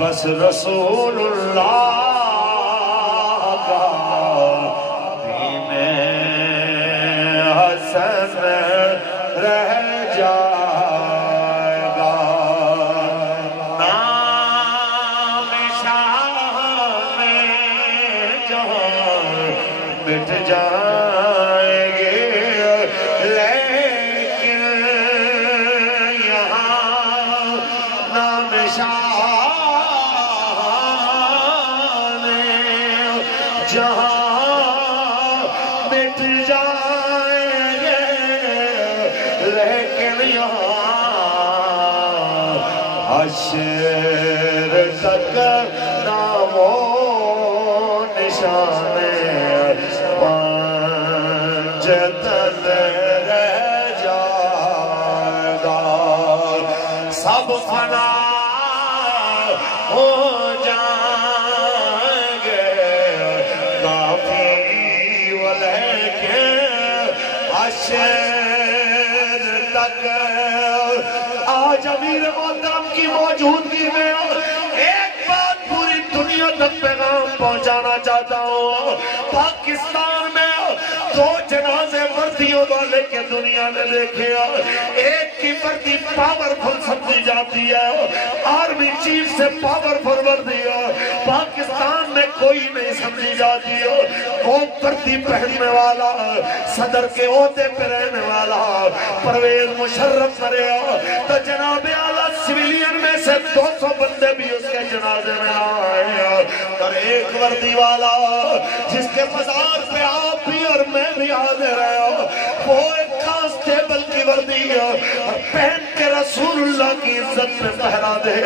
بس رسول اللہ کا دین حسن رہ جائے گا، نام شاہ میں جہاں مٹ جائیں گے، لیکن یہاں نام شاہ جہاں مٹ جائیں گے، لیکن یہاں حشر تک نام و نشان پنجتن رہ جائے گا، سب فنا ہو جائیں گے کافی، ولیکن حشر تک آج امیر محترم کی موجودگی میں ایک بات پوری دنیا تک پیغام پہنچانا چاہتا ہوں۔ پاکستان میں دو جنازے وردیوں والے کے دنیا نے دیکھے، ایک کی وردی پاورفل سمجھی جاتی ہے، آرمی چیف سے پاورفل وردی ہے، پاکستان میں کوئی نہیں سمجھی جاتی ہے، وہ وردی پہننے والا صدر کے عہدے پہ رہنے والا پرویز مشرف مرے، تو جناب اعلیٰ سویلین میں سے 200 بندے بھی اس کے جنازے میں آئے، اور ایک وردی والا جس کے مزار پہ آپ بھی اور میں بھی حاضر ہے، وہ ایک کانسٹیبل کی وردی اور پہن کے رسول اللہ کی عزت میں پہرا دے،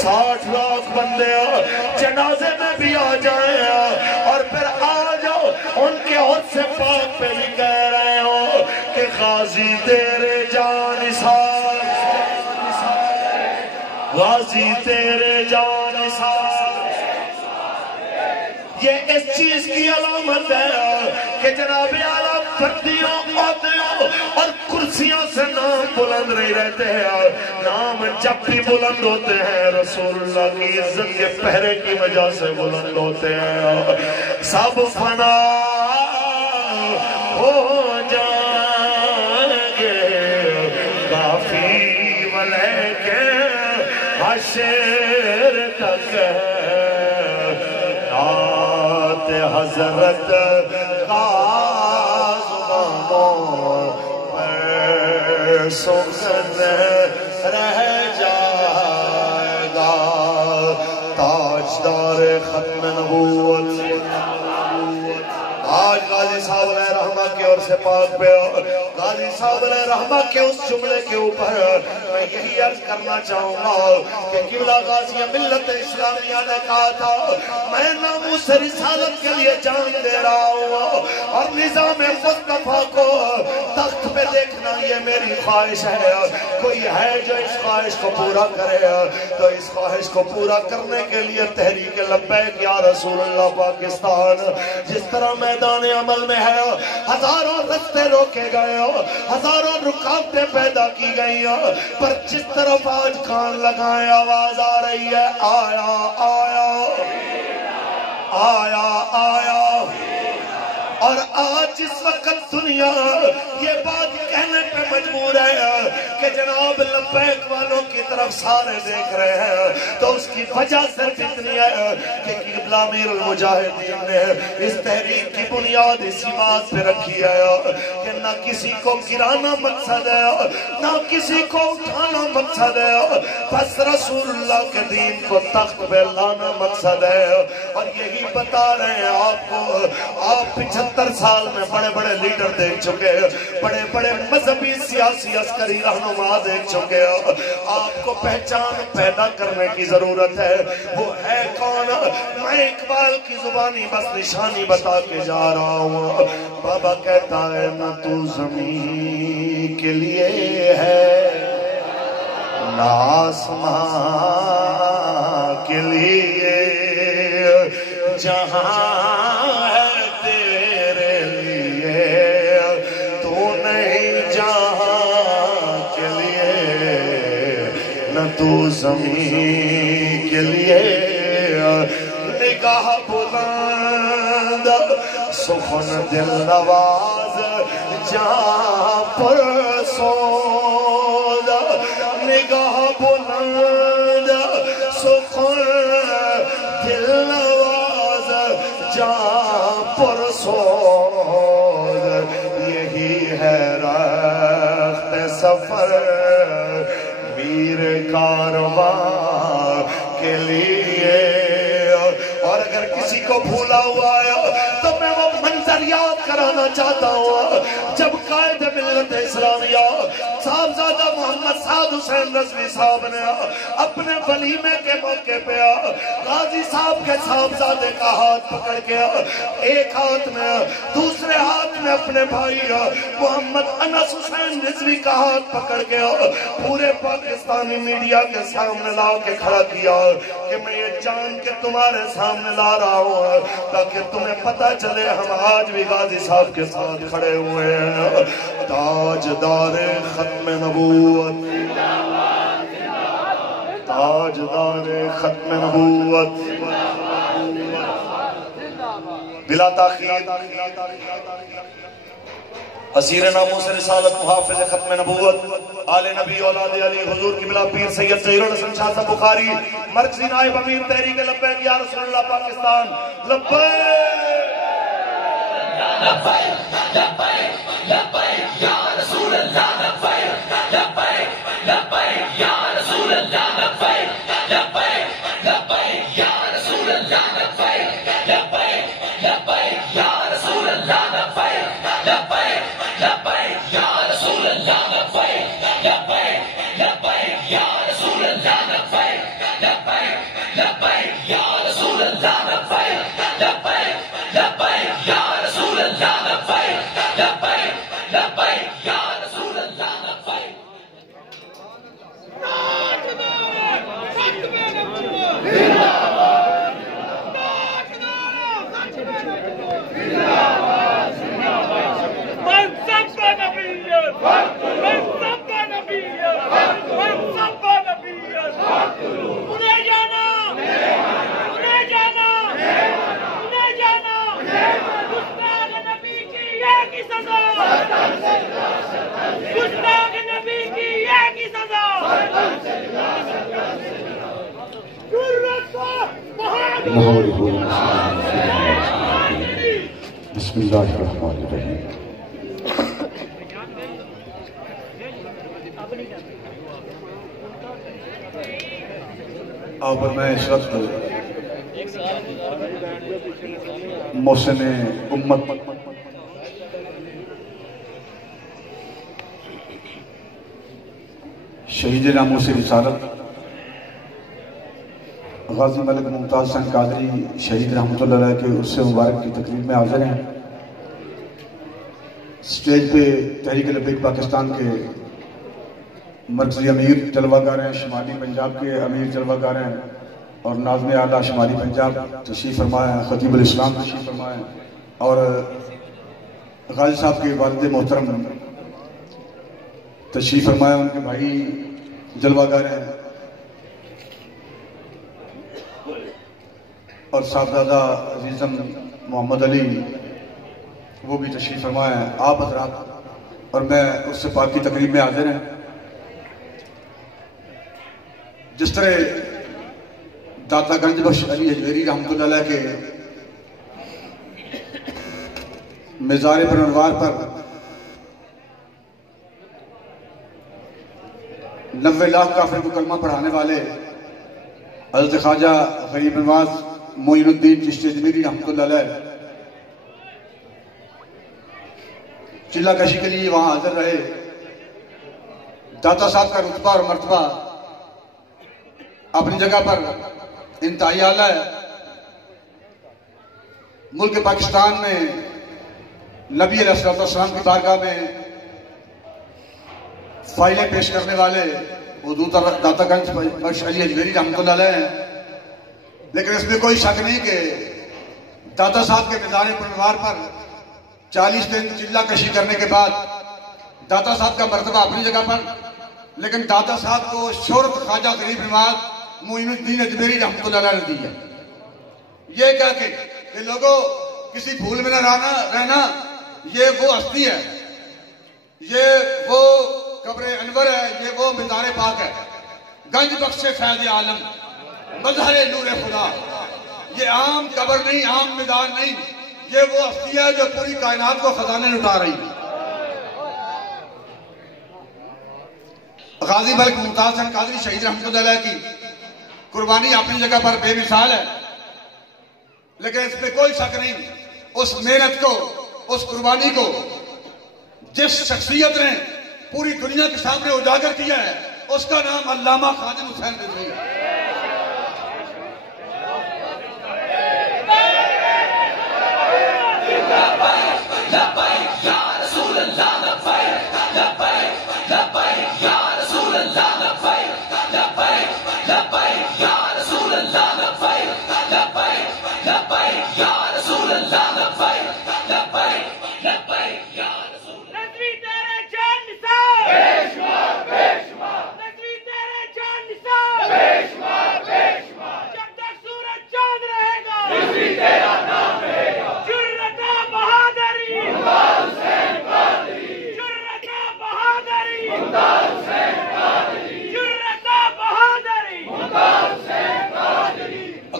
60 لاکھ بندے جنازے میں بھی آ جائیں، اور پھر آ جاؤ ان کے عہد سے پاک پہ بھی کہہ رہے ہو کہ غازی تیرے جان نثار، غازی تیرے جان نثار۔ یہ اس چیز کی علامت ہے کہ جناب اعلیٰ وردیوں، عہدوں اور کرسیوں سے نام بلند نہیں رہتے ہیں، نام جب بھی بلند ہوتے ہیں رسول اللہ کی عزت کے پہرے کی وجہ سے بلند ہوتے ہیں، سب فنا ہو جائیں گے کافی، ولیکن حشر تک نعت حضرت کا زبانوں پر سخن رہ جائے گا، تاجدار ختم نبوت آج غازی صاحب علیہ رحمہ کے اور سے پاک پہ، غازی صاحب علیہ رحمہ کے اس جملے کے اوپر میں یہی عرض کرنا چاہوں گا کہ قبلہ غازی ملت اسلامیہ نے کہا تھا میں ناموس رسالت کے لیے جان دے رہا ہوں، اور نظام مصطفیٰ کو تخت پہ دیکھنا یہ میری خواہش ہے، کوئی ہے جو اس خواہش کو پورا کرے تو اس خواہش کو پورا کرنے کے لیے تحریک لبیک یا رسول اللہ پاکستان جس طرح میدان عمل میں ہے، ہزاروں رستے روکے گئے، ہزاروں رکاوٹیں پیدا کی گئی، پر جس طرف آج کان لگائیں آواز آ رہی ہے آیا آیا آیا آیا، اور آج اس وقت دنیا یہ بات کہنے پہ مجبور ہے کہ جناب لبیک والوں کی طرف سارے دیکھ رہے ہیں، تو اس کی وجہ صرف اتنی ہے کہ قبلہ امیر المجاہدین نے اس تحریک کی بنیاد اسی بات پہ رکھی ہے کہ نہ کسی کو گرانا مقصد ہے نہ کسی کو اٹھانا مقصد ہے، بس رسول اللہ کے دین کو تخت پہ لانا مقصد ہے، اور یہی بتا رہے ہیں آپ کو، آپ 75 سال میں بڑے بڑے لیڈر دیکھ چکے، بڑے بڑے مذہبی سیاسی عسکری رہنما دیکھ چکے، آپ کو پہچان پیدا کرنے کی ضرورت ہے، وہ ہے کون؟ میں اقبال کی زبانی بس نشانی بتا کے جا رہا ہوں، بابا کہتا ہے نہ تو زمین کے لیے ہے نہ آسمان کے لیے، جہاں ہے تیرے لیے تو نہیں جہاں کے لیے، نہ تو زمین کے کے لیے نگاہ بلند سخن دل نواز جہاں پر سود نگاہ بلند سخن دل نواز جہاں پر سود یہی ہے رخت سفر میر کارواں کے لیے. اور اگر کسی کو بھولا ہوا ہے تو میں وہ منظر یاد کرانا چاہتا ہوں جب قائد ملت اسلامیہ صاحبزادہ محمد سعد حسین رضوی صاحب نے اپنے ولیمے کے موقع پہ غازی صاحب کے صاحبزادے کا ہاتھ پکڑ کے ایک ہاتھ میں دوسرے ہاتھ میں اپنے بھائی محمد انس حسین رضوی کا ہاتھ پکڑ کے پورے پاکستانی میڈیا کے سامنے لا کے کھڑا کیا کہ میں یہ جان کے تمہارے سامنے لا رہا ہوں تاکہ تمہیں پتہ چلے ہم آج بھی غازی صاحب کے ساتھ کھڑے ہوئے ہیں. تاجدار ختم نبوت تاجدار ختم نبوت بلا تاخیر اسیر ناموس رسالت محافظ ختم نبوت آل نبی اولاد علی حضور کی بلا پیر سید ظہیر الحسن شاہ صاحب بخاری مرکزی نائب امیر تحریک لبیک یا رسول اللہ پاکستان لبیک لبیک لبیک لبیک یا رسول اللہ لبیک لبیک لبیک یا رسول اللہ لبیک لبیک لبیک یا رسول اللہ لبیک لبیک لبیک یا رسول اللہ لبیک لبیک لبیک یا رسول اللہ لبیک لبیک لبیک یا رسول اللہ لبیک لبیک لبیک یا رسول اللہ لبیک لبیک لبیک یا رسول اللہ لبیک لبیک لبیک یا رسول اللہ لبیک. بسم اللہ الرحمن الرحیم. آپ اور میں اس وقت محسن امت شہید ناموس رسالت غازی ملک ممتاز حسین قادری شہید رحمۃ اللہ علیہ کے عرص مبارک کی تقریب میں حاضر ہیں. اسٹیج پہ تحریک لبیک پاکستان کے مرکزی امیر جلوہ گار ہیں، شمالی پنجاب کے امیر جلوہ گار ہیں اور ناظم اعلیٰ شمالی پنجاب تشریف فرمائے ہیں، خطیب الاسلام تشریف فرمائے ہیں اور غازی صاحب کے والد محترم تشریف فرمائے، ان کے بھائی جلوہ گار ہیں اور صاحبزادہ عزیزم محمد علی وہ بھی تشریف فرمائے ہیں. آپ حضرات اور میں اس سے پاک کی تقریب میں حاضر ہیں. جس طرح داتا گنج بخش علی حجویری رحمۃ اللہ علیہ کے مزار پر انوار پر 90 لاکھ کافر کو کلمہ پڑھانے والے حضرت خواجہ غریب نواز معین الدین چشتی اجمیری رحمۃ اللہ علیہ چلہ کشی کے لیے وہاں حاضر رہے. داتا صاحب کا رتبہ اور مرتبہ اپنی جگہ پر انتہائی اعلیٰ ہے. ملک پاکستان میں نبی علیہ السلام کی بارگاہ میں فائلیں پیش کرنے والے حضور داتا گنج بخش علی حجویری رحمۃ اللہ علیہ ہیں. لیکن اس میں کوئی شک نہیں کہ داتا صاحب کے مزار پر انوار پر 40 دن چلہ کشی کرنے کے بعد داتا صاحب کا مرتبہ اپنی جگہ پر، لیکن داتا صاحب کو شہرت خواجہ غریب نواز معین الدین اجمیری رحمۃ اللہ علیہ نے دی ہے، یہ کہہ کے کہ لوگوں کسی بھول میں نہ رہنا، یہ وہ ہستی ہے، یہ وہ قبر انور ہے، یہ وہ مزار پاک ہے، گنج بخش فیض عالم، مظہر نور خدا، یہ عام قبر نہیں، عام مزار نہیں، یہ وہ ہستی ہے جو پوری کائنات کو خزانے لٹا رہی ہے۔ غازی ملک ممتاز حسین قادری شہید رحمۃ اللہ علیہ کی قربانی اپنی جگہ پر بے مثال ہے، لیکن اس پہ کوئی شک نہیں، اس محنت کو، اس قربانی کو جس شخصیت نے پوری دنیا کے سامنے اجاگر کیا ہے، اس کا نام علامہ خادم حسین رضوی ہے۔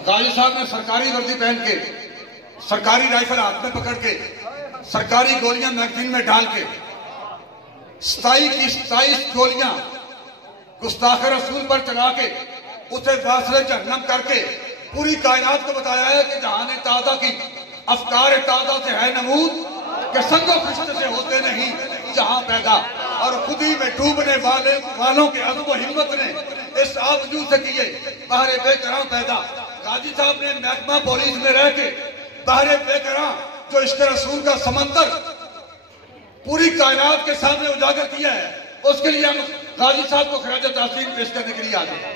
غازی صاحب نے سرکاری وردی پہن کے، سرکاری رائفل ہاتھ میں پکڑ کے، سرکاری گولیاں میگزین میں ڈال کے 27 گولیاں گستاخ رسول پر چلا کے اسے واصل جہنم کر کے پوری کائنات کو بتایا ہے کہ جہان تازہ کی افکار تازہ سے ہے نمود کہ سنگ و خشت سے ہوتے نہیں جہاں پیدا، اور خودی میں ڈوبنے والوں کے عزم و ہمت نے اس آبجو سے کیے بحر بے قرار پیدا۔ غازی صاحب نے محکمہ پولیس میں رہ کے بحر بے قرار جو عشق رسول کا سمندر پوری کائنات کے سامنے اجاگر کیا ہے، اس کے لیے ہم غازی صاحب کو خراج تحسین پیش کرنے کے لیے آ گئے۔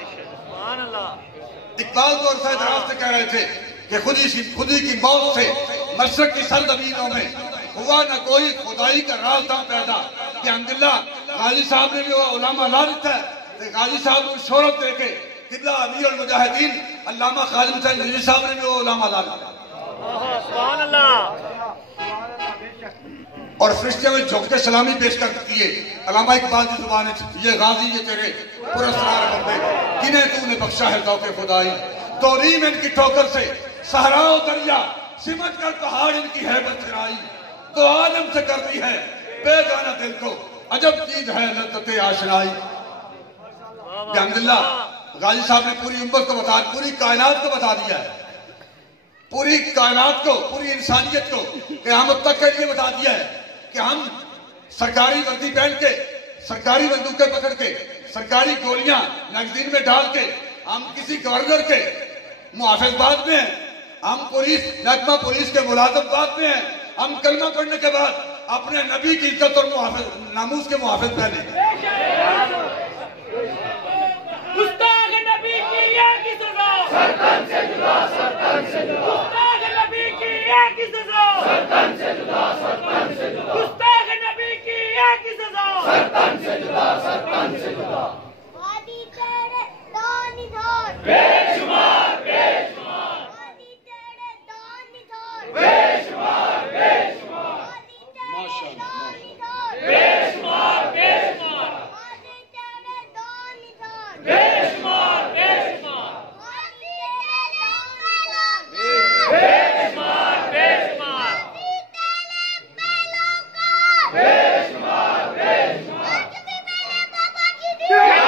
اقبال تو عرصہ دراز سے کہہ رہے تھے کہ خودی کی موت سے مشرق کی سرزمینوں میں ہوا نہ کوئی خدائی کا راز تھا پیدا۔ کہ الحمدللہ غازی صاحب نے بھی وہ علامہ لا دیتا ہے کہ غازی صاحب کو شہرت دے کے قبلہ امیر المجاہدین علامہ خادم حسین رضوی صاحب نے بھی وہ علامہ لا دیتا ہے، اور فرشتے میں جھک کے سلامی پیش کر دیتی ہے علامہ اقبال کی زبان ہے، یہ غازی یہ تیرے پراسرار بندے کنہیں تو نے بخشا ہے ذوق خدائی، توریم ان کی ٹھوکر سے صحرا و دریا سمٹ کر پہاڑ ان کی ہیبت چھڑائی، تو عالم سے کرتی ہے بے گانا دل کو عجب چیز ہے لذت آشنائی۔ الحمدللہ غازی صاحب نے پوری امت کو بتا، پوری کائنات کو بتا دیا ہے، پوری کائنات کو، پوری انسانیت کو قیامت تک کے لیے بتا دیا ہے کہ ہم سرکاری وردی پہن کے، سرکاری بندوقیں پکڑ کے، سرکاری گولیاں میگزین میں ڈال کے ہم کسی گورنر کے محافظ باد میں ہیں، ہم پولیس محکمہ پولیس کے ملازم باد میں ہیں، ہم کلمہ پڑھنے کے بعد اپنے نبی کی عزت اور ناموس کے محافظ پہنے۔ گستاخ نبی کی ایک ہی سزا، سرطان سے جدا، سرطان سے جدا۔ گستاخ نبی کی ایک ہی سزا، سرطان سے جدا، سرطان سے جدا۔ گستاخ نبی کی ایک ہی سزا، سرطان سے جدا، سرطان سے جدا۔ وادی تیرے دانی دھار، بے شمار بے شمار۔ وادی تیرے دانی دھار، بے شمار بے شمار۔ وادی تیرے دانی دھار، بے شمار بے شمار۔ وادی تیرے دانی دھار، بے شمار بے شمار۔ وادی تیرے دانی دھار، بے شمار بے شمار۔ وادی تیرے پیلوکار، بے شمار بے شمار۔ آج بھی میرے بابا کی دی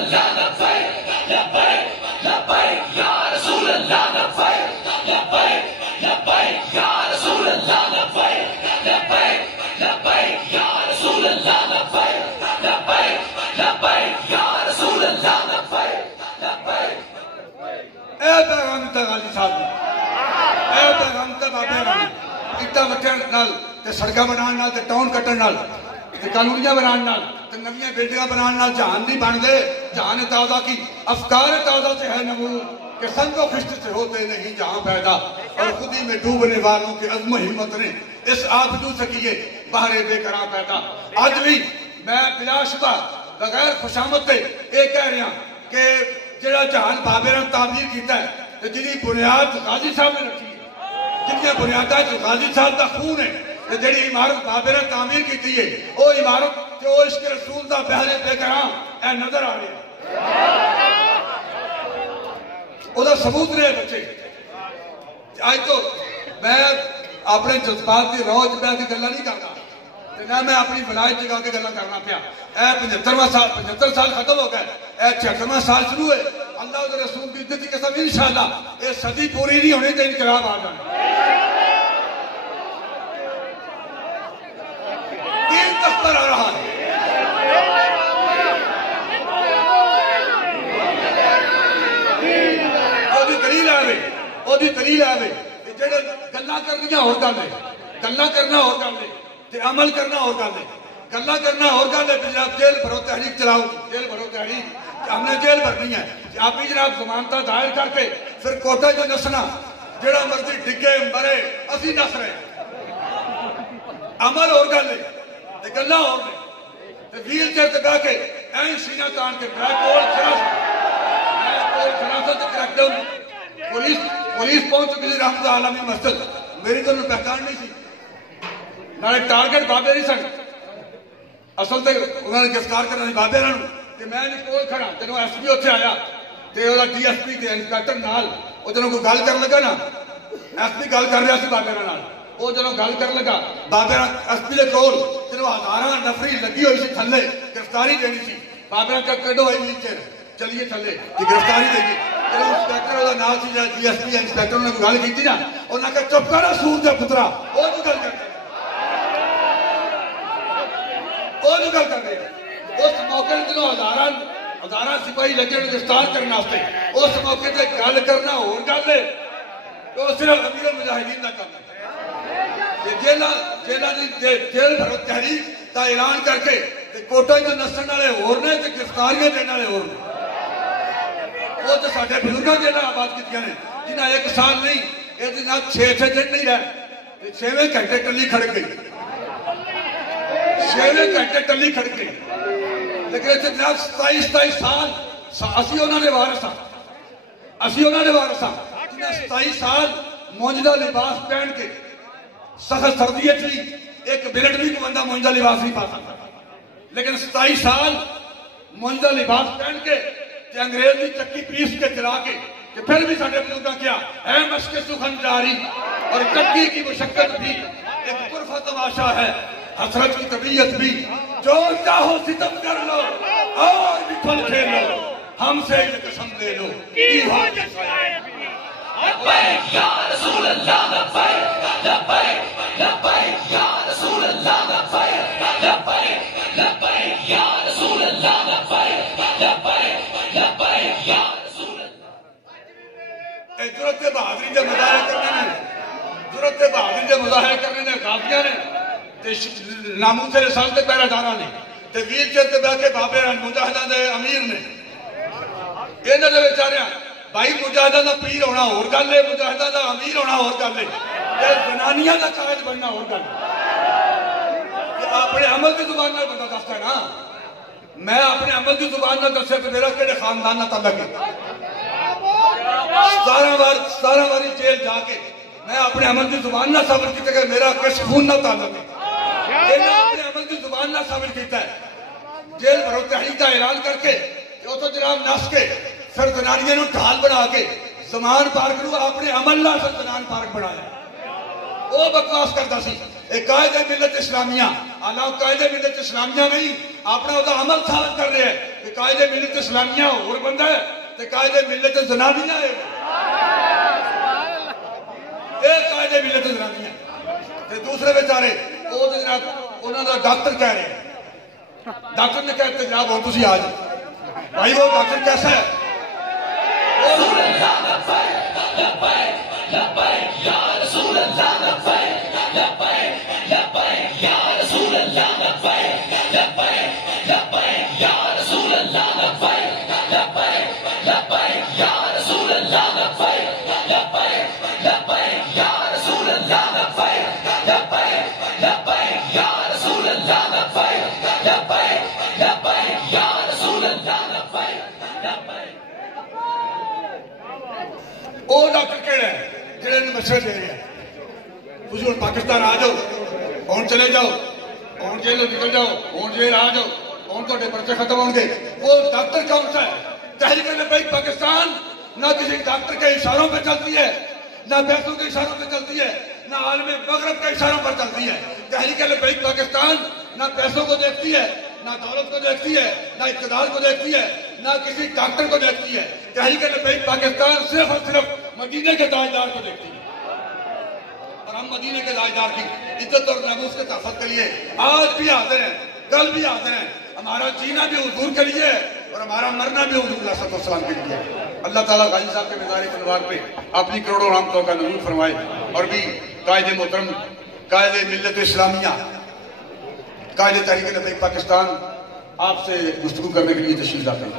اللہ لبیک لبیک لبیک یا رسول اللہ لبیک لبیک لبیک یا رسول اللہ لبیک لبیک لبیک یا رسول اللہ لبیک لبیک لبیک یا رسول اللہ لبیک لبیک۔ اے پیغام تا غازی صاحب نے، اے پیغام تا بابے رانی اٹا وٹن نال تے سڑکاں بنان نال تے ٹاؤن کٹن نال تے قانونیاں بنان نال تے نویاں بلڈنگاں بنان نال جہان نہیں بن گئے۔ جہان تازہ کی افکار تازہ سے ہے نمور کہ سنگ و خشت سے ہوتے نہیں جہاں پیدا، اور خودی میں ڈوبنے والوں کے عزم و ہمت نے اس آبدو سے کیے بہر بے قرار پیدا۔ آج بھی میں بلا شبہ بغیر خوشامد تے یہ کہہ رہا کہ جڑا جہان بابے نے تعمیر کیتا ہے جنہی بنیاد غازی صاحب نے رکھی ہے، جنہی بنیادہ جو غازی صاحب دا خون ہے، جڑی عمارت بابے نے تعمیر کیتی ہے وہ عمارت جو عشق رسول دا بہر بے قرار اے نظر آ رہا ہے، وہ دا ثبوت رہے بچے۔ آج تو میں اپنے جذبات کی روج بہ کے گلا نہیں کرتا، نہ میں اپنی ولایت جگہ کے گلا کرنا پیا۔ اے 75 سال ختم ہو گئے، اے 76واں سال شروع ہے۔ اللہ اور رسول کی عزت کی قسم انشاءاللہ یہ صدی پوری نہیں ہونے تے انقلاب آ جانا، دین تخت پر آ رہا ہے۔ وہ دلیل آوے جڑے گلاں کرنیاں ہور گل ہے، گلاں کرنا ہور گل ہے تے عمل کرنا ہور گل ہے۔ گلاں کرنا ہور گل ہے جناب جیل بھرو تحریک چلاؤ، جیل بھرو تحریک، ہم نے جیل بھرنی ہے، آپ بھی جناب ضمانتاں دائر کر کے پھر کوٹا جو نسنا جڑا مرضی ڈگے مرے اسی نس رہے۔ عمل ہور گل ہے تے گلاں ہور نے، تے ویل چیئر تے بیٹھ کے این سینہ تان کے بلیک حراست کریک ڈاؤن پولیس پہنچ چکی رحمت عالمی مسجد، میری تو پہچان نہیں تھی، نالے ٹارگٹ بابے نہیں سن، اصل تے انہوں نے گرفتار کرنا بابے رہنوں تے میں نہیں کوئی کھڑا جنہوں ایس پی اتھے آیا تے وہ ڈی ایس پی تے انسپیکٹر نال وہ جنہوں کوئی گل کر لگا نا، ایس پی گل کر رہا سی بابے نال، وہ جنہوں گل کر لگا بابے ایس پی دے کول جنہوں ہزاراں نفری لگی ہوئی سی تھلے گرفتاری دینی سی، بابے کا کڈو آئی ویل چیئر چلیے تھلے کہ گرفتاری دے گی۔ انسپیکٹر وہ نال سی ڈی ایس پی انسپیکٹر نے گل کی نا، انہوں نے کہا چپ کر سور دے پترا، وہ جو گل کر رہے ہیں اس موقع جنہوں ہزاراں سپاہی لگے گرفتار کرنے واسطے، اس موقع تے گل کرنا اور گل ہے تو صرف امیر المجاہدین کا کام ہے۔ جیل بھرو تحریک کا اعلان کر کے کوٹا جو نسن والے ہور نے تے گرفتاریاں دینے والے ہور نے، وہ تو ساڈے بزرگاں دے نال آباد کیتیاں نے جنہاں ایک سال نہیں یہ جناب 6 دن نہیں رہے، 6 گھنٹے ٹلی کھڑ گئی، 6 گھنٹے ٹلی کھڑ گئی، لیکن اتنے جناب 27 سال اسی انہوں نے وارث ہاں، اسی انہوں نے وارث ہاں جنہاں 27 سال مونجدہ لباس پہن کے سخت سردی بھی ایک منٹ بھی کوئی بندہ مونجدہ لباس نہیں پا سکتا، لیکن 27 سال مونجدہ لباس پہن کے کہ انگریز کی چکی پیس کے چلا کے کہ پھر بھی ساڑھے بزرگاں کیا اے مشق سخن جاری، اور چکی کی مشقت بھی ایک طرفہ تماشا ہے، حسرت کی طبیعت بھی جو چاہو ستم کر لو اور بھی پھل کھیلو، ہم سے یہ قسم لے لو کی حاجت ہے۔ لبیک یا رسول اللہ لبیک لبیک لبیک یا رسول اللہ لبیک لبیک لبیک یا رسول اللہ لبیک لبیک لبیک یا رسول اللہ۔ ضرورت بہادری کے مظاہرے کرنے نے، ضرورت بہادری کے مظاہرے کرنے نے غازیاں نے، ناموس رسالت کے پہرے داراں نے، تے ویل چیئر تے بیٹھ کے بابے مجاہداں دے امیر نے، انہاں دے بیچاریاں بھائی مجاہدہ دا پیر ہونا اور گل ہے، مجاہدہ دا امیر ہونا اور گل ہے، تے زنانیاں دا قائد بننا اور گل ہے۔ اپنے عمل کی زبان میں بندہ دستا ہے نا، میں اپنے عمل کی زبان میں دسیا کہ میرا کہڑے خاندان نہ تعلق ہے، 17 باری جیل جا کے میں اپنے عمل کی زبان نہ ثابت کیتا کہ میرا کس خون نہ تعلق ہے، میں اپنے عمل کی زبان نہ ثابت کیتا ہے، جیل بھرو تحریک کا اعلان کر کے جو تو جناب نس کے پھر زنانیاں نو ڈھال بنا کے زمان پارک نو اپنے عمل نال زمان پارک بنایا، وہ بکواس کرتا سی۔ ایک قائد ملت اسلامیہ، اللہ قائد ملت اسلامیہ نہیں، اپنا وہ عمل ثابت کر رہے ہیں کہ قائد ملت اسلامیہ اور بندہ ہے تو قائد ملت زنانیہ ہے ایک قائد ملت زنانیہ تے دوسرے بیچارے وہ جناب انہوں نے ڈاکٹر کہہ رہے ہیں ڈاکٹر نے کہتے جناب ہوں تسی آج بھائی وہ ڈاکٹر کیسا ہے وہ ڈاکٹر کہڑا ہے جڑے نے مشورے دے رہے ہیں تسی ہن پاکستان آ جاؤ ہن چلے جاؤ ہن جیل نکل جاؤ ہن جیل آ جاؤ ہن تہاڈے پرچے ختم ہون گے وہ ڈاکٹر کون سا ہے تحریک لبیک پاکستان نہ کسی ڈاکٹر کے اشاروں پہ چلتی ہے نہ پیسوں کے اشاروں پہ چلتی ہے نہ عالم مغرب کے اشاروں پر چلتی ہے تحریک لبیک پاکستان نہ پیسوں کو دیکھتی ہے نہ دولت کو دیکھتی ہے نہ اقتدار کو دیکھتی ہے نہ کسی ڈاکٹر کو دیکھتی ہے تحریک لبیک پاکستان صرف اور صرف مدینے کے تاجدار کو دیکھتی ہے اور ہم مدینے کے تاجدار کی عزت اور ناموس کے تحفظ کے لیے آج بھی حاضر ہیں کل بھی حاضر ہیں ہمارا جینا بھی حضور کے لیے اور ہمارا مرنا بھی حضور صلی اللہ علیہ وسلم کے لیے اللہ تعالیٰ غازی صاحب کے مزار انوار پہ اپنی کروڑوں رحمتوں کا نزول فرمائے اور بھی قائد محترم قائد ملت اسلامیہ قائد تحریک لبیک پاکستان آپ سے گفتگو کرنے کے لیے تشریف لاتے ہیں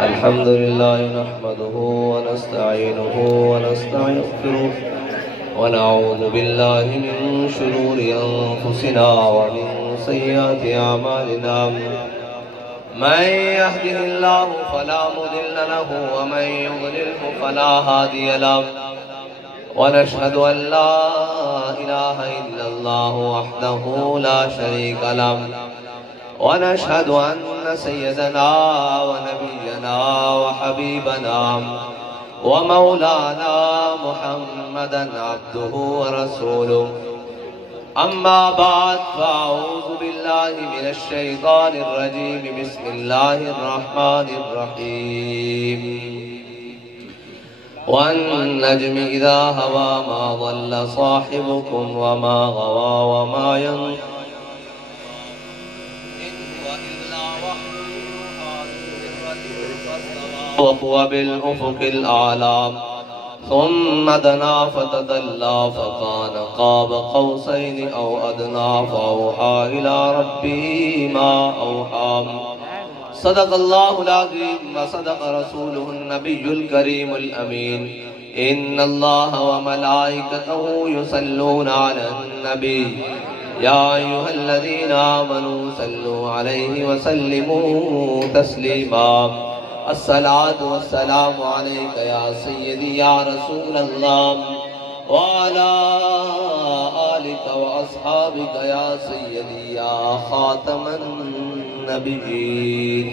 الحمد لله نحمده ونستعينه ونستغفره ونعوذ بالله من شرور أنفسنا ومن سيئات أعمالنا من يهده الله فلا مضل له ومن يضلله فلا هادي له ونشهد أن لا إله إلا الله وحده لا شريك له ونشهد أن سيدنا ونبينا وحبيبنا ومولانا محمدا عبده ورسوله أما بعد فأعوذ بالله من الشيطان الرجيم بسم الله الرحمن الرحيم والنجم إذا هوى ما ضل صاحبكم وما غوى وما ينطق وهو بالأفق الأعلى ثم دنا فتدلى فكان قاب قوسين أو أدنى فأوحى إلى ربه ما أوحى صدق الله العظيم وصدق رسوله النبي الكريم الأمين إن الله وملائكته يصلون على النبي يا أيها الذين آمنوا صلوا عليه وسلموا تسليما الصلاة والسلام عليك يا سيدي يا رسول الله وعلى آلك وأصحابك يا سيدي يا خاتم النبيين.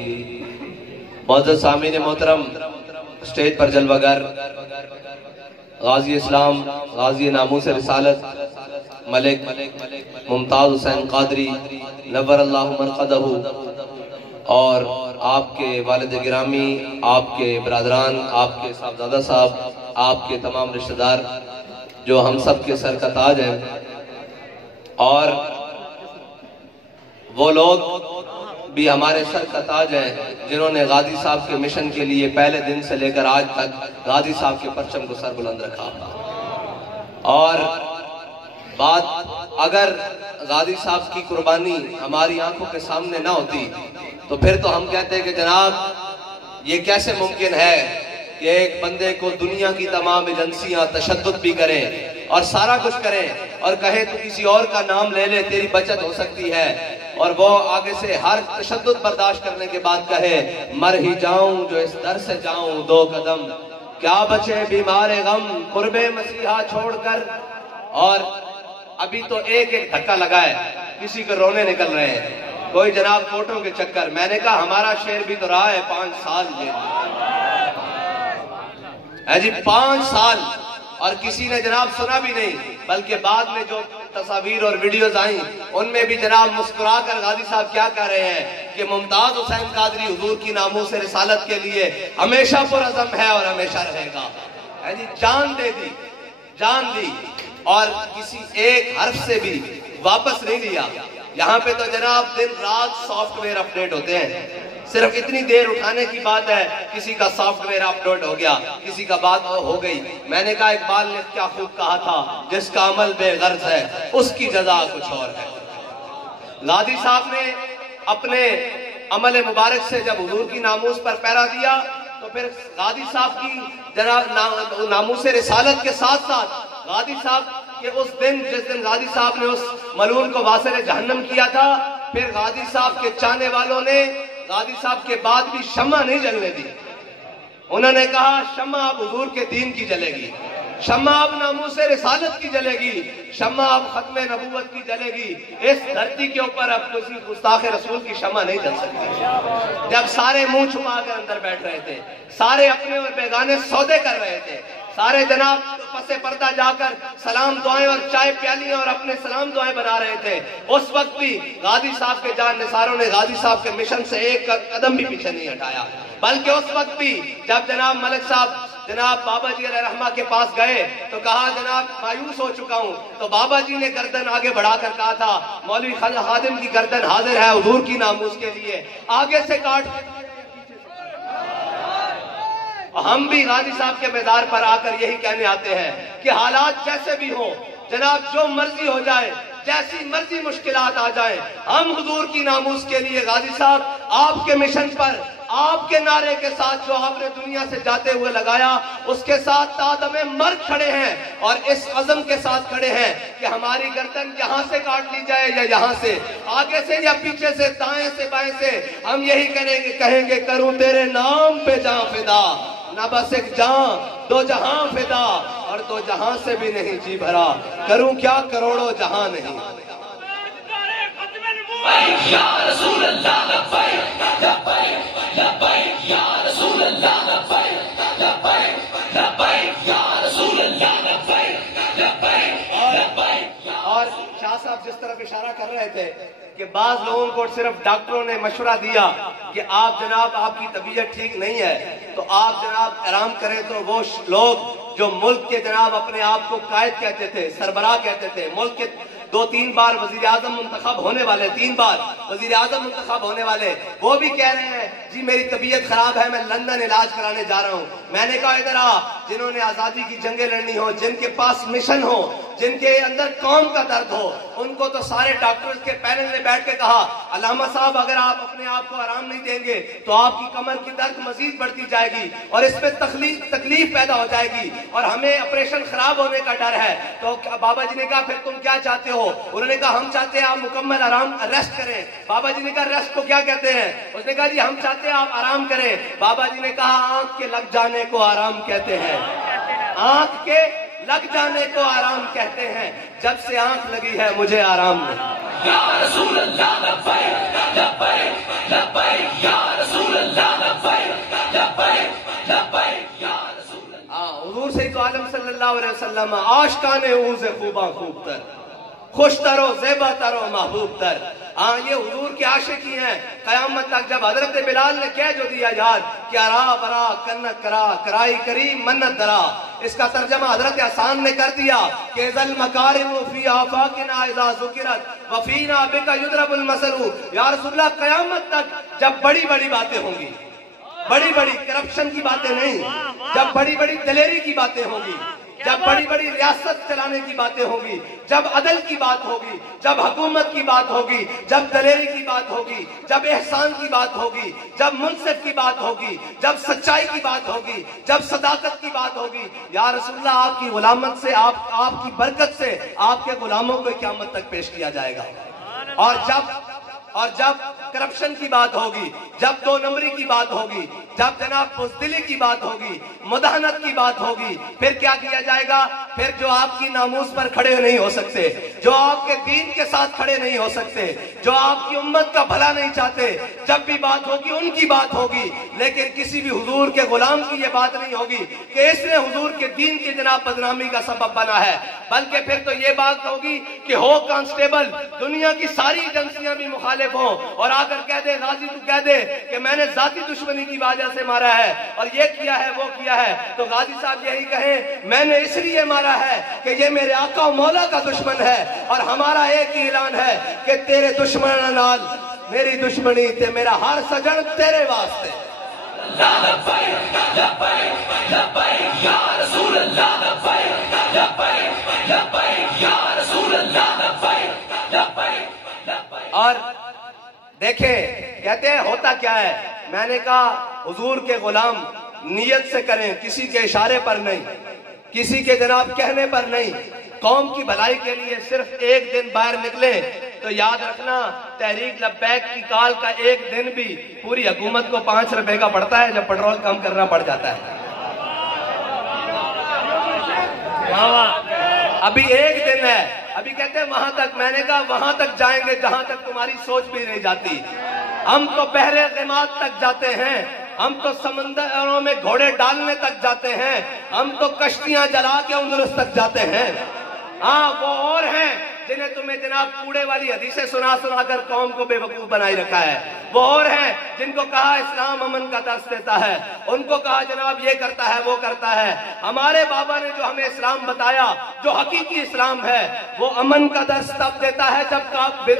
معزز سامعین محترم، اسٹیج پر جلوہ گر غازی اسلام، غازی ناموس رسالت، ملک ممتاز حسین قادری نور اللہ مرقدہ اور آپ کے والد گرامی، آپ کے برادران، آپ کے صاحبزادہ صاحب، آپ کے تمام رشتہ دار جو ہم سب کے سر کا تاج ہیں، اور وہ لوگ بھی ہمارے سر کا تاج ہیں جنہوں نے غازی صاحب کے مشن کے لیے پہلے دن سے لے کر آج تک غازی صاحب کے پرچم کو سر بلند رکھا۔ اور بات اگر غازی صاحب کی قربانی ہماری آنکھوں کے سامنے نہ ہوتی تو پھر تو ہم کہتے ہیں کہ جناب یہ کیسے ممکن ہے کہ ایک بندے کو دنیا کی تمام ایجنسیاں تشدد بھی کریں اور سارا کچھ کریں اور کہے تو کسی اور کا نام لے لے تیری بچت ہو سکتی ہے، اور وہ آگے سے ہر تشدد برداشت کرنے کے بعد کہے مر ہی جاؤں جو اس در سے جاؤں 2 قدم، کیا بچے بیمار غم قرب مسیحا چھوڑ کر۔ اور ابھی تو ایک دھکا لگا ہے، کسی کو رونے نکل رہے ہیں، کوئی جناب کوٹوں کے چکر۔ میں نے کہا ہمارا شیر بھی تو رہا ہے 5 سال جیل ہے جی، 5 سال، اور کسی نے جناب سنا بھی نہیں، بلکہ بعد میں جو تصاویر اور ویڈیوز آئیں ان میں بھی جناب مسکرا کر غازی صاحب کیا کہہ رہے ہیں کہ ممتاز حسین قادری حضور کی ناموس رسالت کے لیے ہمیشہ پرعزم ہے اور ہمیشہ رہے گا۔ ہے جی، جان دے دی، جان دی، اور کسی ایک حرف سے بھی واپس نہیں لیا۔ یہاں پہ تو جناب دن رات سافٹ ویئر اپڈیٹ ہوتے ہیں، صرف اتنی دیر اٹھانے کی بات ہے، کسی کا سافٹ ویئر اپڈیٹ ہو گیا، کسی کا بات ہو گئی۔ میں نے کہا اقبال نے کیا خوب کہا تھا، جس کا عمل بے غرض ہے اس کی جزا کچھ اور ہے۔ غازی صاحب نے اپنے عمل مبارک سے جب حضور کی ناموس پر پیرا دیا تو پھر غازی صاحب کی جناب ناموس رسالت کے ساتھ ساتھ غازی صاحب کہ اس دن جس دن غازی صاحب نے اس ملعون کو واصل جہنم کیا تھا، پھر غازی صاحب کے چاہنے والوں نے غازی صاحب کے بعد بھی شمع نہیں جلنے دی۔ انہوں نے کہا شمع اب حضور کے دین کی جلے گی، شمع اب ناموس رسالت کی جلے گی، شمع اب ختم نبوت کی جلے گی۔ اس دھرتی کے اوپر اب کسی گستاخ رسول کی شمع نہیں جل سکتی۔ جب سارے منہ چھپا کر اندر بیٹھ رہے تھے، سارے اپنے اور بیگانے سودے کر رہے تھے، سارے جناب پسے پردہ جا کر سلام دعائیں اور چائے پیالیاں اور اپنے سلام دعائیں بنا رہے تھے، اس وقت بھی غازی صاحب کے جان نثاروں نے غازی صاحب کے مشن سے ایک قدم بھی پیچھے نہیں ہٹایا۔ بلکہ اس وقت بھی جب جناب ملک صاحب جناب بابا جی علیہ رحمہ کے پاس گئے تو کہا جناب مایوس ہو چکا ہوں، تو بابا جی نے گردن آگے بڑھا کر کہا تھا مولوی خادم کی گردن حاضر ہے حضور کی ناموس کے لیے، آگے سے کاٹ۔ ہم بھی غازی صاحب کے میدان پر آ کر یہی کہنے آتے ہیں کہ حالات جیسے بھی ہوں جناب، جو مرضی ہو جائے، جیسی مرضی مشکلات آ جائیں، ہم حضور کی ناموس کے لیے غازی صاحب آپ کے مشن پر، آپ کے نعرے کے ساتھ جو آپ نے دنیا سے جاتے ہوئے لگایا اس کے ساتھ تادم مرگ کھڑے ہیں، اور اس عزم کے ساتھ کھڑے ہیں کہ ہماری گردن یہاں سے کاٹ لی جائے یا یہاں سے، آگے سے یا پیچھے سے، دائیں سے بائیں سے، ہم یہی کہیں گے کروں تیرے نام پہ جاں فدا، نہ بس ایک جان 2 جہاں فدا، اور 2 جہاں سے بھی نہیں جی بھرا، کروں کیا کروڑوں جہاں نہیں۔ یا رسول اللہ لبیک لبیک لبیک یا رسول اللہ لبیک لبیک لبیک یا رسول اللہ لبیک لبیک لبیک۔ اور شاہ صاحب جس طرف اشارہ کر رہے تھے کہ بعض لوگوں کو صرف ڈاکٹروں نے مشورہ دیا کہ آپ جناب آپ کی طبیعت ٹھیک نہیں ہے تو آپ جناب آرام کریں، تو وہ لوگ جو ملک کے جناب اپنے آپ کو قائد کہتے تھے، سربراہ کہتے تھے، ملک کے 2-3 بار وزیر اعظم منتخب ہونے والے، 3 بار وزیر اعظم منتخب ہونے والے، وہ بھی کہہ رہے ہیں جی میری طبیعت خراب ہے، میں لندن علاج کرانے جا رہا ہوں۔ میں نے کہا ادھر آ، جنہوں نے آزادی کی جنگیں لڑنی ہو، جن کے پاس مشن ہو، جن کے اندر قوم کا درد ہو، ان کو تو سارے ڈاکٹرز کے پینل نے بیٹھ کے کہا علامہ صاحب اگر آپ اپنے آپ کو آرام نہیں دیں گے تو آپ کی کمر کی درد مزید بڑھتی جائے گی اور اس پہ تکلیف پیدا ہو جائے گی اور ہمیں آپریشن خراب ہونے کا ڈر ہے۔ تو بابا جی نے کہا پھر تم کیا چاہتے ہو؟ انہوں نے کہا ہم چاہتے ہیں آپ مکمل آرام ریسٹ کریں۔ بابا جی نے کہا ریسٹ کو کیا کہتے ہیں؟ اس نے کہا جی ہم چاہتے ہیں آپ آرام کریں۔ بابا جی نے کہا آنکھ کے لگ جانے کو آرام کہتے ہیں، آنکھ کے لگ جانے کو آرام کہتے ہیں، جب سے آنکھ لگی ہے مجھے آرام نہیں۔ یا رسول اللہ لبیک لبیک لبیک یا رسول اللہ لبیک لبیک لبیک یا رسول اللہ۔ حضور سید عالم صلی اللہ علیہ وسلم عاشقان اوز خوباں خوب تر، خوش ترو زیبا ترو محبوب تر. ہاں یہ حضور کے عاشقی ہیں. قیامت تک جب حضرت بلال نے کہہ جو دیا یاد کہ ارا برا کنک کرا کرائی کری منت درا، اس کا ترجمہ حضرت حسان نے کر دیا کہ ذل مکارم فی آفاقنا اذا ذکرت وفینا بک یضرب المثل. یا رسول اللہ قیامت تک جب بڑی بڑی باتیں ہوں گی، بڑی بڑی کرپشن کی باتیں نہیں، جب بڑی بڑی دلیری کی باتیں ہوں گی، جب بڑی بڑی ریاست چلانے کی باتیں ہوگی، جب عدل کی بات ہوگی، جب حکومت کی بات ہوگی، جب دلیری کی بات ہوگی، جب احسان کی بات ہوگی، جب منصف کی بات ہوگی، جب سچائی کی بات ہوگی، جب صداقت کی بات ہوگی، یا رسول اللہ آپ کی غلامت سے، آپ کی برکت سے آپ کے غلاموں کو قیامت تک پیش کیا جائے گا. اور جب کرپشن کی بات ہوگی، جب دو نمبری کی بات ہوگی، جب جناب بزدلی کی بات ہوگی، مداہنت کی بات ہوگی، پھر کیا کیا جائے گا؟ پھر جو آپ کی ناموس پر کھڑے نہیں ہو سکتے، جو آپ کے دین کے ساتھ کھڑے نہیں ہو سکتے، جو آپ کی امت کا بھلا نہیں چاہتے، جب بھی بات ہوگی ان کی بات ہوگی. لیکن کسی بھی حضور کے غلام کی یہ بات نہیں ہوگی کہ اس نے حضور کے دین کی جناب بدنامی کا سبب بنا ہے، بلکہ پھر تو یہ بات ہوگی کہ ہو کانسٹیبل دنیا کی ساری ایجنسیاں بھی مخالف ہوں اور آ کر کہہ دے غازی تو کہہ دے کہ میں نے ذاتی دشمنی کی وجہ سے مارا ہے اور یہ کیا ہے وہ کیا ہے، تو غازی صاحب یہی کہیں میں نے اس لیے مارا ہے کہ یہ میرے آقا و مولا کا دشمن ہے اور ہمارا ایک ہی اعلان ہے کہ تیرے دشمن نال میری دشمنی تے میرا ہر سجن تیرے واسطے. لبیک لبیک لبیک یا رسول اللہ، لبیک لبیک لبیک یا رسول اللہ، لبیک لبیک لبیک. اور دیکھیں کہتے ہیں ہوتا کیا ہے، میں نے کہا حضور کے غلام نیت سے کریں، کسی کے اشارے پر نہیں، کسی کے جناب کہنے پر نہیں، قوم کی بھلائی کے لیے صرف ایک دن باہر نکلے تو یاد رکھنا تحریک لبیک کی کال کا ایک دن بھی پوری حکومت کو 5 روپے کا پڑتا ہے جب پیٹرول کم کرنا پڑ جاتا ہے. ابھی ایک دن ہے، ابھی کہتے ہیں وہاں تک، میں نے کہا وہاں تک جائیں گے جہاں تک تمہاری سوچ بھی نہیں جاتی. ہم تو بحر غماد تک جاتے ہیں، ہم تو سمندروں میں گھوڑے ڈالنے تک جاتے ہیں، ہم تو کشتیاں جلا کے اندلس تک جاتے ہیں. ہاں وہ اور ہیں جنہیں تمہیں جناب کوڑے والی حدیثیں سنا کر قوم کو بے وقوف بنائی رکھا ہے. وہ اور ہیں جن کو کہا اسلام امن کا درس دیتا ہے، ان کو کہا جناب یہ کرتا ہے وہ کرتا ہے. ہمارے بابا نے جو ہمیں اسلام بتایا، جو حقیقی اسلام ہے، وہ امن کا درس تب دیتا ہے جب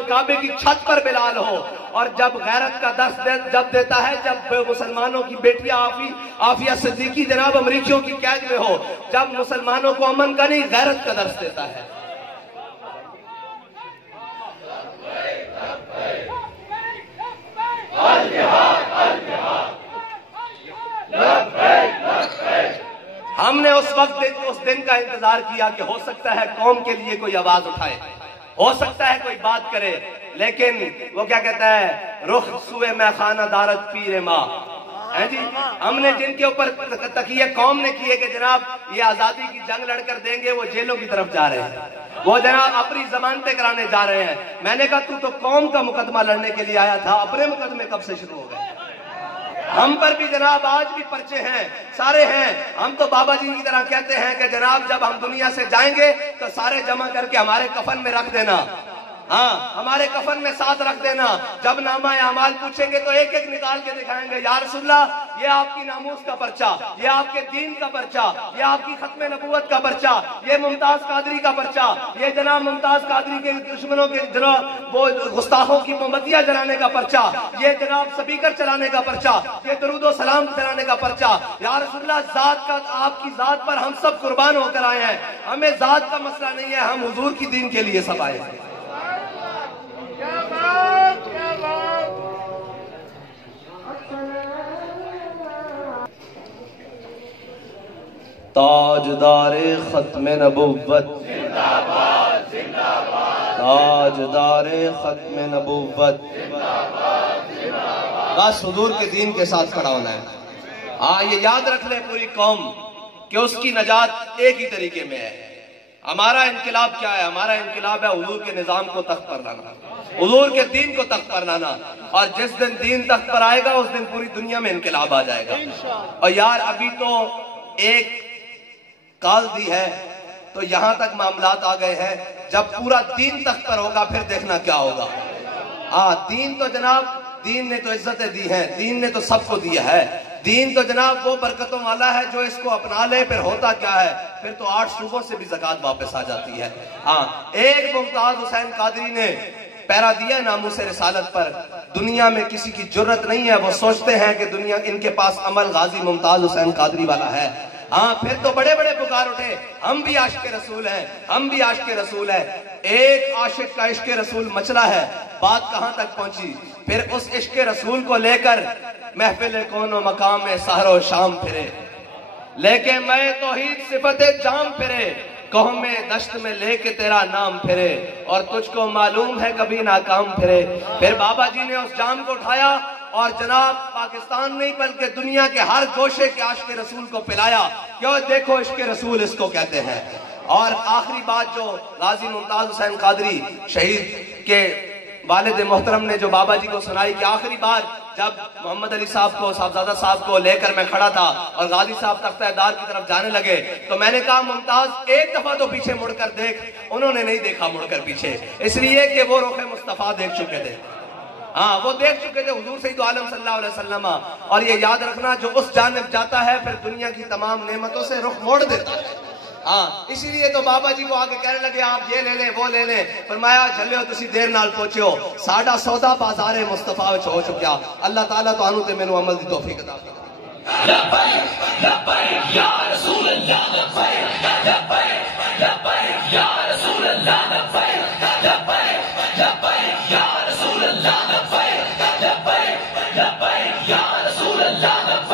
کعبے کی چھت پر بلال ہو، اور جب غیرت کا درس جب دیتا ہے جب مسلمانوں کی بیٹیاں عافیہ صدیقی جناب امریکیوں کی قید میں ہو، جب مسلمانوں کو امن کا نہیں غیرت کا درس دیتا ہے. ہم نے اس وقت اس دن کا انتظار کیا کہ ہو سکتا ہے قوم کے لیے کوئی آواز اٹھائے، ہو سکتا ہے کوئی بات کرے، لیکن وہ کیا کہتا ہے رخ سوئے میں خانہ دارت پیر ماں. جی ہم نے جن کے اوپر تکیے قوم نے کیے کہ جناب یہ آزادی کی جنگ لڑ کر دیں گے، وہ جیلوں کی طرف جا رہے ہیں، وہ جناب اپنی ضمانتیں کرانے جا رہے ہیں. میں نے کہا تو قوم کا مقدمہ لڑنے کے لیے آیا تھا، اپنے مقدمے کب سے شروع ہو گئے؟ ہم پر بھی جناب آج بھی پرچے ہیں، سارے ہیں. ہم تو بابا جی کی طرح کہتے ہیں کہ جناب جب ہم دنیا سے جائیں گے تو سارے جمع کر کے ہمارے کفن میں رکھ دینا، ہاں ہمارے کفن میں ساتھ رکھ دینا. جب نامہ اعمال پوچھیں گے تو ایک ایک نکال کے دکھائیں گے، یا رسول اللہ یہ آپ کی ناموس کا پرچہ، یہ آپ کے دین کا پرچہ، یہ آپ کی ختم نبوت کا پرچہ، یہ ممتاز قادری کا پرچہ، یہ جناب ممتاز قادری کے دشمنوں کے جناب وہ گستاخوں کی مومبتیاں جلانے کا پرچہ، یہ جناب سپیکر چلانے کا پرچہ، یہ درود و سلام چلانے کا پرچہ. یا رسول اللہ ذات کا، آپ کی ذات پر ہم سب قربان ہو کر آئے ہیں، ہمیں ذات کا مسئلہ نہیں ہے، ہم حضور کی دین کے لیے سب آئے ہیں. تاجدار ختم نبوت، تاجدار ختم نبوت، بس حضور کے دین کے ساتھ کھڑا ہونا ہے. ہاں یہ یاد رکھ لے پوری قوم کہ اس کی نجات ایک ہی طریقے میں ہے. ہمارا انقلاب کیا ہے؟ ہمارا انقلاب ہے حضور کے نظام کو تخت پر لانا، حضور کے دین کو تخت پر لانا. اور جس دن دین تخت پر آئے گا اس دن پوری دنیا میں انقلاب آ جائے گا. اور یار ابھی تو ایک کال دی ہے تو یہاں تک معاملات آ گئے ہیں، جب پورا دین تخت پر ہوگا پھر دیکھنا کیا ہوگا۔ ہاں دین تو جناب، دین نے تو عزتیں دی ہیں، دین نے تو سب کو دیا ہے، دین تو جناب وہ برکتوں والا ہے جو اس کو اپنا لے، پھر ہوتا کیا ہے، پھر تو 8 صوبوں سے بھی زکوٰۃ واپس آ جاتی ہے۔ ہاں ایک ممتاز حسین قادری نے پیرا دیا ناموس رسالت پر، دنیا میں کسی کی جرت نہیں ہے، وہ سوچتے ہیں کہ دنیا ان کے پاس عمل غازی ممتاز حسین قادری والا ہے۔ ہاں پھر تو بڑے بڑے پکار اٹھے، ہم بھی عاشق رسول ہیں، ہم بھی عاشق رسول ہیں۔ ایک عاشق کا عشق رسول مچلا ہے، بات کہاں تک پہنچی، پھر اس عشق رسول کو لے کر محفل کون و مقام میں سحر و شام پھرے، لیکن میں توحید صفت جام پھرے، قوم میں دشت میں لے کے تیرا نام پھرے، اور تجھ کو معلوم ہے کبھی ناکام پھرے۔ پھر بابا جی نے اس جام کو اٹھایا اور جناب پاکستان نہیں بلکہ دنیا کے ہر گوشے کے عاشق رسول کو پلایا، کیوں دیکھو عشق رسول اس کو کہتے ہیں۔ اور آخری بات جو غازی ممتاز حسین قادری شہید کے والد محترم نے جو بابا جی کو سنائی کہ آخری بار جب محمد علی صاحب کو، صاحبزادہ صاحب کو لے کر میں کھڑا تھا اور غازی صاحب تختہ دار کی طرف جانے لگے تو میں نے کہا ممتاز ایک دفعہ تو پیچھے مڑ کر دیکھ، انہوں نے نہیں دیکھا مڑ کر پیچھے، اس لیے کہ وہ رخ مصطفیٰ دیکھ چکے تھے۔ ہاں وہ دیکھ چکے تھے حضور سید عالم صلی اللہ علیہ وسلم، اور یہ یاد رکھنا جو اس جانب جاتا ہے پھر دنیا کی تمام نعمتوں سے رخ موڑ دیتا ہے۔ ہاں اسی لیے تو بابا جی کو آگے کہنے لگے آپ یہ لے لیں وہ لے لیں، فرمایا جھلیو تسی دیر نال پہنچو، ساڈا سودا بازار مصطفیٰ وچ ہو چکیا۔ اللہ تعالیٰ تو انو تے مینوں عمل دی توفیق عطا فرمائے۔ لبیک لبیک یا رسول اللہ، لبیک لبیک لبیک یا رسول اللہ، لبیک لبیک لبیک یا رسول اللہ، لبیک لبیک لبیک یا رسول اللہ، لبیک